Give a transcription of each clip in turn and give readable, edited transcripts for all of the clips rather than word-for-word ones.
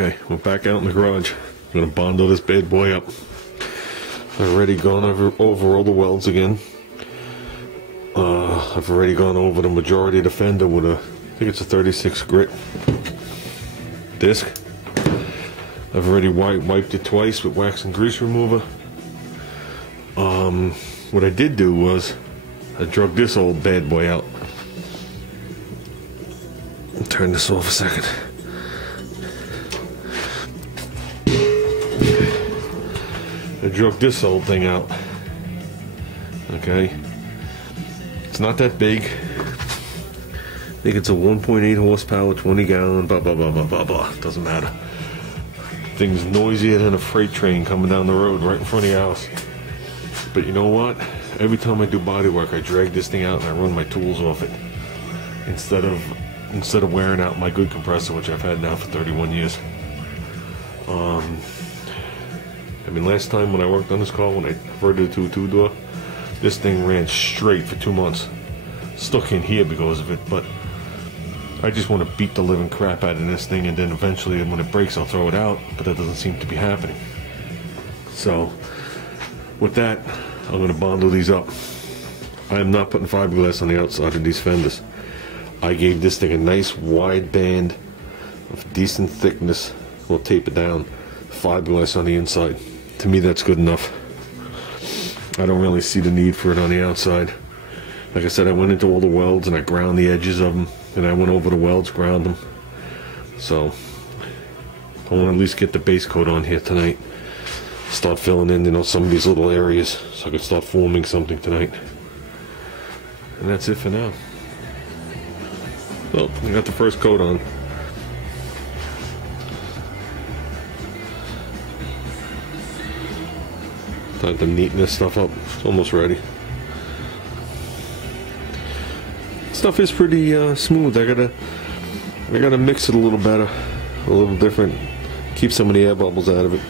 Okay, we're back out in the garage. I'm gonna Bondo this bad boy up. I've already gone over all the welds again. I've already gone over the majority of the fender with I think it's a 36 grit disc. I've already wiped it twice with wax and grease remover. What I did do was I drug this old bad boy out. I'll turn this off a second. I drug this old thing out. Okay. It's not that big. I think it's a 1.8 horsepower, 20 gallon, blah, blah, blah, blah, blah, blah. Doesn't matter. Thing's noisier than a freight train coming down the road right in front of your house. But you know what? Every time I do body work, I drag this thing out and I run my tools off it. Instead of wearing out my good compressor, which I've had now for 31 years. I mean, last time when I worked on this car, when I converted it to a two-door, this thing ran straight for 2 months. Still can't hear because of it, but I just want to beat the living crap out of this thing, and then eventually when it breaks I'll throw it out, but that doesn't seem to be happening. So with that, I'm going to Bondo these up. I am not putting fiberglass on the outside of these fenders. I gave this thing a nice wide band of decent thickness. We'll tape it down. Fiberglass on the inside. To me, that's good enough. I don't really see the need for it on the outside. Like I said, I went into all the welds and I ground the edges of them, and I went over the welds, ground them. So I want to at least get the base coat on here tonight. Start filling in, you know, some of these little areas, so I can start forming something tonight. And that's it for now. Well, we got the first coat on. Time to neaten this stuff up. It's almost ready. Stuff is pretty smooth. I gotta mix it a little better, a little different. Keep some of the air bubbles out of it.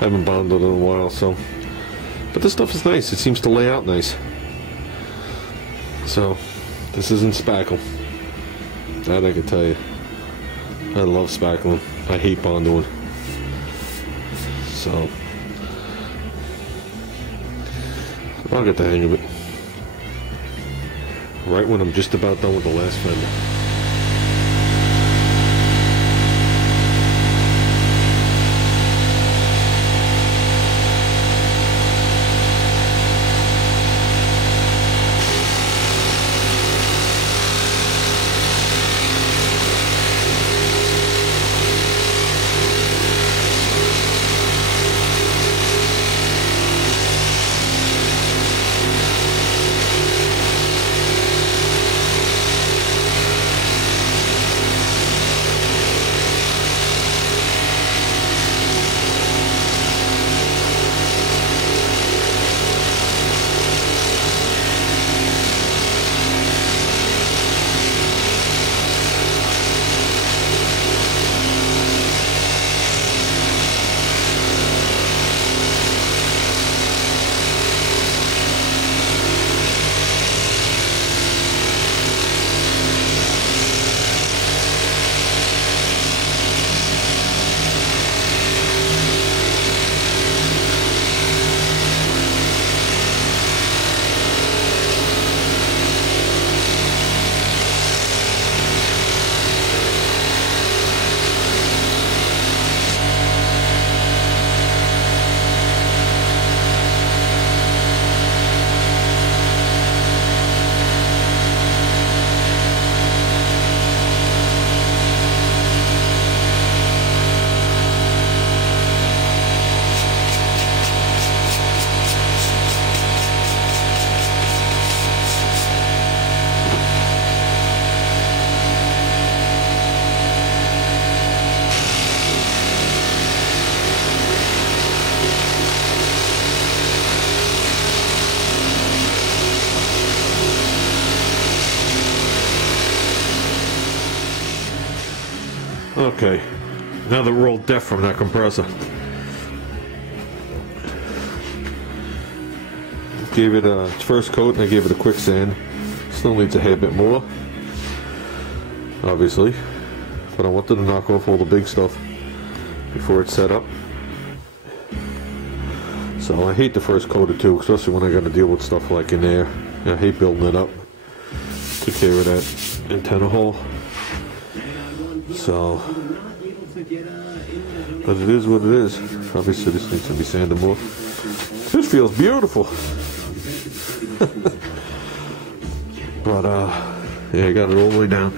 I haven't bonded in a while, so. But this stuff is nice. It seems to lay out nice. So, this isn't spackle. That I can tell you. I love spackling. I hate bondoing. So. I'll get the hang of it. Right when I'm just about done with the last fender. Okay, now that we're all deaf from that compressor. Gave it its first coat and I gave it a quick sand. Still needs a hair bit more, obviously, but I wanted to knock off all the big stuff. before it's set up. So I hate the first coat or two, especially when I got to deal with stuff like in there. I hate building it up. Took care of that antenna hole. So, but it is what it is. Obviously this needs to be sanded more. This feels beautiful. But yeah, I got it all the way down.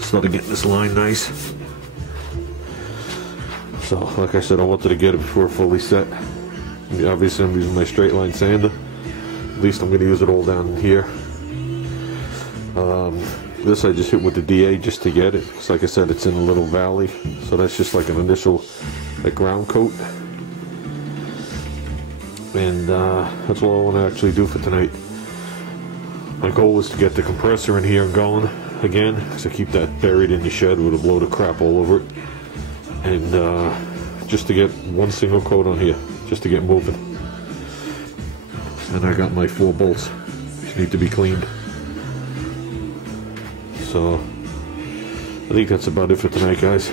Started getting this line nice. So, like I said, I wanted to get it before fully set. Obviously I'm using my straight line sander. At least I'm going to use it all down here. This I just hit with the DA just to get it. Because like I said, it's in a little valley. So that's just like an initial ground coat. And that's all I want to actually do for tonight. My goal is to get the compressor in here and going again. Because I keep that buried in the shed with a load of crap all over it. And just to get one single coat on here. Just to get moving. And I got my 4 bolts which need to be cleaned. So I think that's about it for tonight, guys.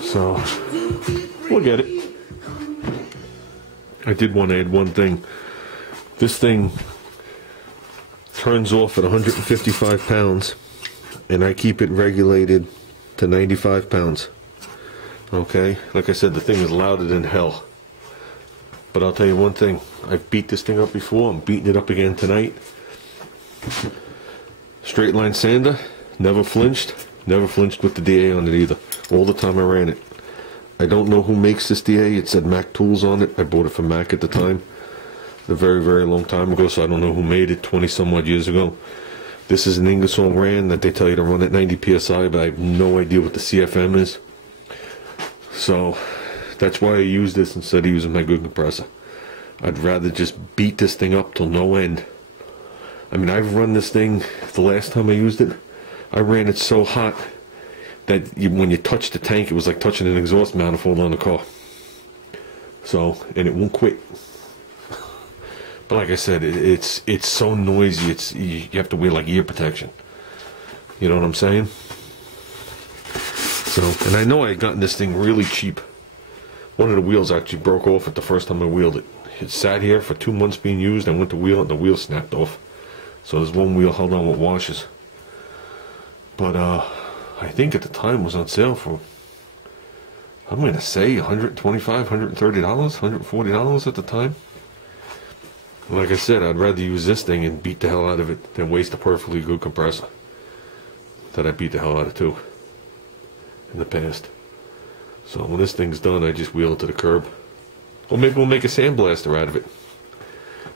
So we'll get it. I did want to add one thing. This thing turns off at 155 pounds and I keep it regulated to 95 pounds. Okay, like I said, the thing is louder than hell. But I'll tell you one thing, I've beat this thing up before, I'm beating it up again tonight. Straight line sander, never flinched with the DA on it either. All the time I ran it. I don't know who makes this DA, it said Mac Tools on it. I bought it from Mac at the time. A very, very long time ago, so I don't know who made it, 20 some odd years ago. This is an Ingersoll Rand that they tell you to run at 90 PSI, but I have no idea what the CFM is. So that's why I use this instead of using my good compressor. I'd rather just beat this thing up till no end. I mean, I've run this thing, the last time I used it, I ran it so hot that when you touch the tank, it was like touching an exhaust manifold on the car. So, and it won't quit. But like I said, it's so noisy, you have to wear like ear protection. You know what I'm saying? So, and I know I had gotten this thing really cheap. One of the wheels actually broke off at the first time I wheeled it. It sat here for 2 months being used. I went to wheel it and the wheel snapped off. So there's one wheel held on with washers. But I think at the time it was on sale for, I'm going to say $125, $130, $140 at the time. Like I said, I'd rather use this thing and beat the hell out of it than waste a perfectly good compressor that I beat the hell out of too in the past. So when this thing's done, I just wheel it to the curb. Or maybe we'll make a sandblaster out of it.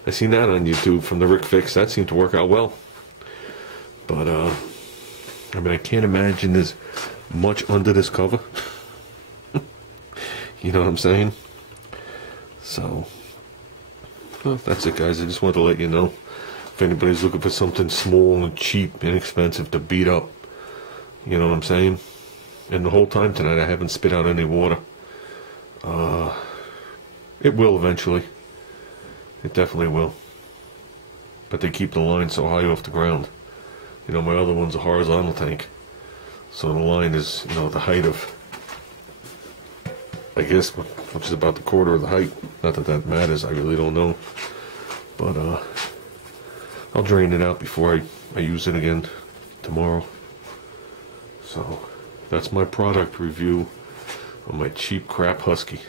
I seen that on YouTube from the Rick Fix. That seemed to work out well. But I mean, I can't imagine there's much under this cover. You know what I'm saying? So well, that's it, guys. I just wanted to let you know if anybody's looking for something small and cheap, inexpensive to beat up. You know what I'm saying? And the whole time tonight I haven't spit out any water. It will eventually. It definitely will. But they keep the line so high off the ground. You know, my other one's a horizontal tank. So the line is, you know, the height of, I guess, which is about the quarter of the height. Not that that matters, I really don't know. But I'll drain it out before I use it again tomorrow. So that's my product review on my cheap crap Husky.